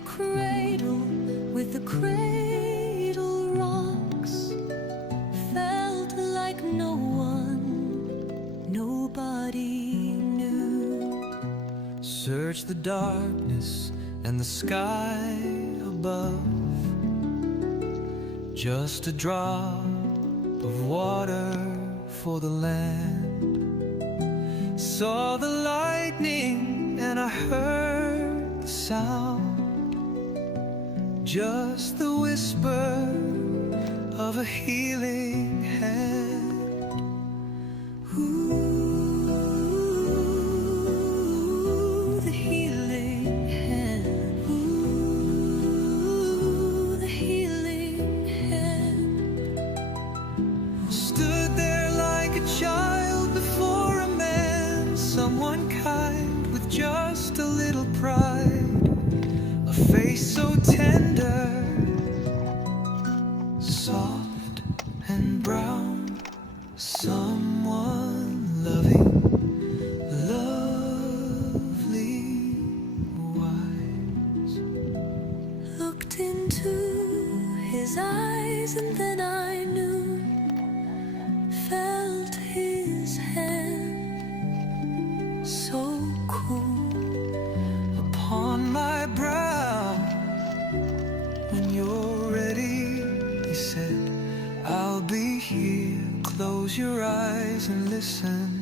a cradle with the cradle rocks. Felt like no one, nobody knew. Search the darkness and the sky above. Just a drop of water for the land. Saw the lightning and I heard the sound. Just the whisper of a healing hand. Ooh, the healing hand. Ooh, the healing hand. Stood there like a child before a man, someone kind with just a little pride, a face so tender, soft and brown, someone loving, lovely, wise. Looked into his eyes and then I knew. Felt his hand, so cool, upon my brow. When you're ready, he said, I'll be here. Close your eyes and listen.